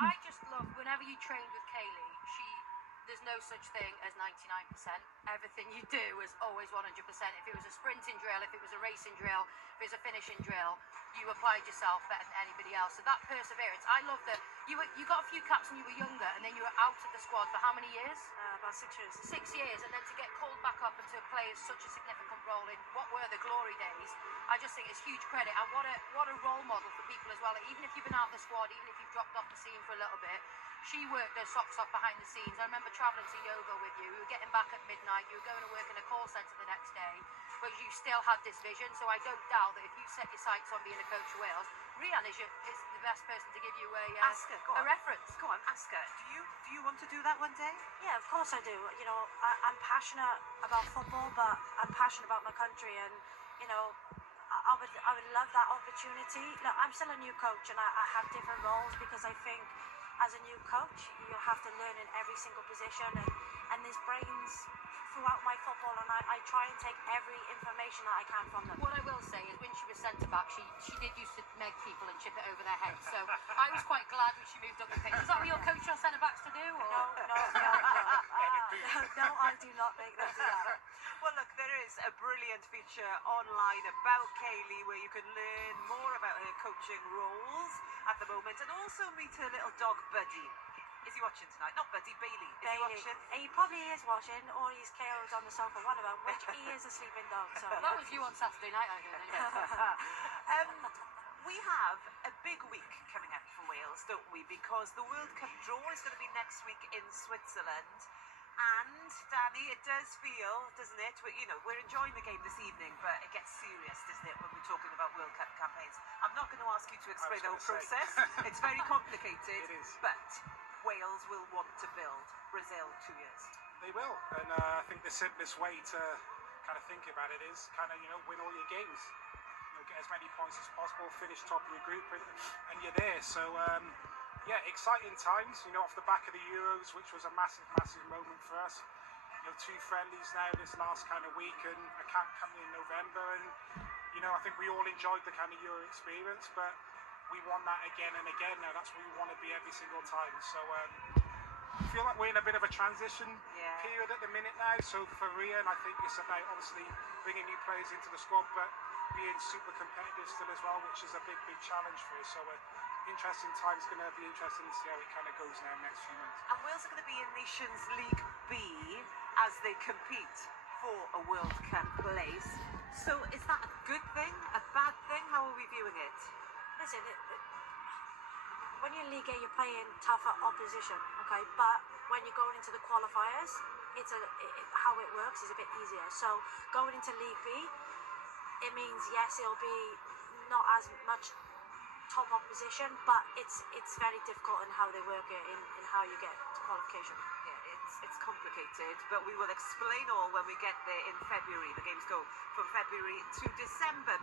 I just love whenever you trained with Kaylee, there's no such thing as 99%. Everything you do is always 100%. If it was a sprinting drill, if it was a racing drill, if it was a finishing drill, you applied yourself better than anybody else. So that perseverance, I love that. You got a few caps when you were younger, and then you were out of the squad for how many years? About 6 years. 6 years, and then to get called back up and to play such a significant role in what were the glory days, I just think it's huge credit. And what a role model for people as well. Even if you've been out of the squad, even if you've dropped off the scene for a little bit, she worked her socks off behind the scenes. I remember travelling to Yeovil with you. We were getting back at midnight. You were going to work in a call centre the next day, but you still had this vision. So I don't doubt that if you set your sights on being a coach of Wales, Rhian is the best person to give you a reference. Go on, ask her. Do you want to do that one day? Yeah, of course I do. You know, I'm passionate about football, but I'm passionate about my country, and you know, I would love that opportunity. Look, I'm still a new coach, and I have different roles because I think as a new coach, you have to learn in every single position, and there's brains throughout my football, and I try and take every information that I can from them. What I will say is when she was centre back, she did used to meg people and chip it over their heads. So I was quite glad when she moved up the pitch. Is that what you're coaching your centre backs to do? Or? No, I do not make them do that. Well, look, there is a brilliant feature online about Kaylee where you can learn more about her coaching roles at the moment, and also meet her little dog Buddy. Is he watching tonight? Not Buddy, Bailey. Is he watching? He probably is watching, or he's KO'd on the sofa, one of them, which he is a sleeping dog. So that was you on Saturday night, I heard. We have a big week coming up for Wales, don't we? Because the World Cup draw is going to be next week in Switzerland. And, Danny, it does feel, doesn't it? We're enjoying the game this evening, but it gets serious, doesn't it, when we're talking about World Cup campaigns? I'm not going to ask you to explain the whole process. It's very complicated. It is. But Wales will want to build Brazil 2 years. They will, and I think the simplest way to kind of think about it is kind of, win all your games. Get as many points as possible, finish top of your group, and you're there. So, yeah, exciting times, off the back of the Euros, which was a massive, massive moment for us. 2 friendlies now this last kind of week, and a camp coming in November, and, I think we all enjoyed the kind of Euro experience, but we want that again and again now. That's where we want to be every single time. So, I feel like we're in a bit of a transition period at the minute now. So for Rhian, I think it's about obviously bringing new players into the squad, but being super competitive still as well, which is a big, big challenge for us. So interesting times, going to be interesting to see how it kind of goes now next few months. And Wales are going to be in Nations League B as they compete for a World Cup place. So is that a good thing, a bad thing? How are we viewing it? Listen, when you're in League A, you're playing tougher opposition, okay? But when you're going into the qualifiers, how it works is a bit easier. So going into League B, it means, yes, it'll be not as much top opposition, but it's very difficult in how they work it, in how you get to qualification. Yeah, it's complicated, but we will explain all when we get there in February. The games go from February to December.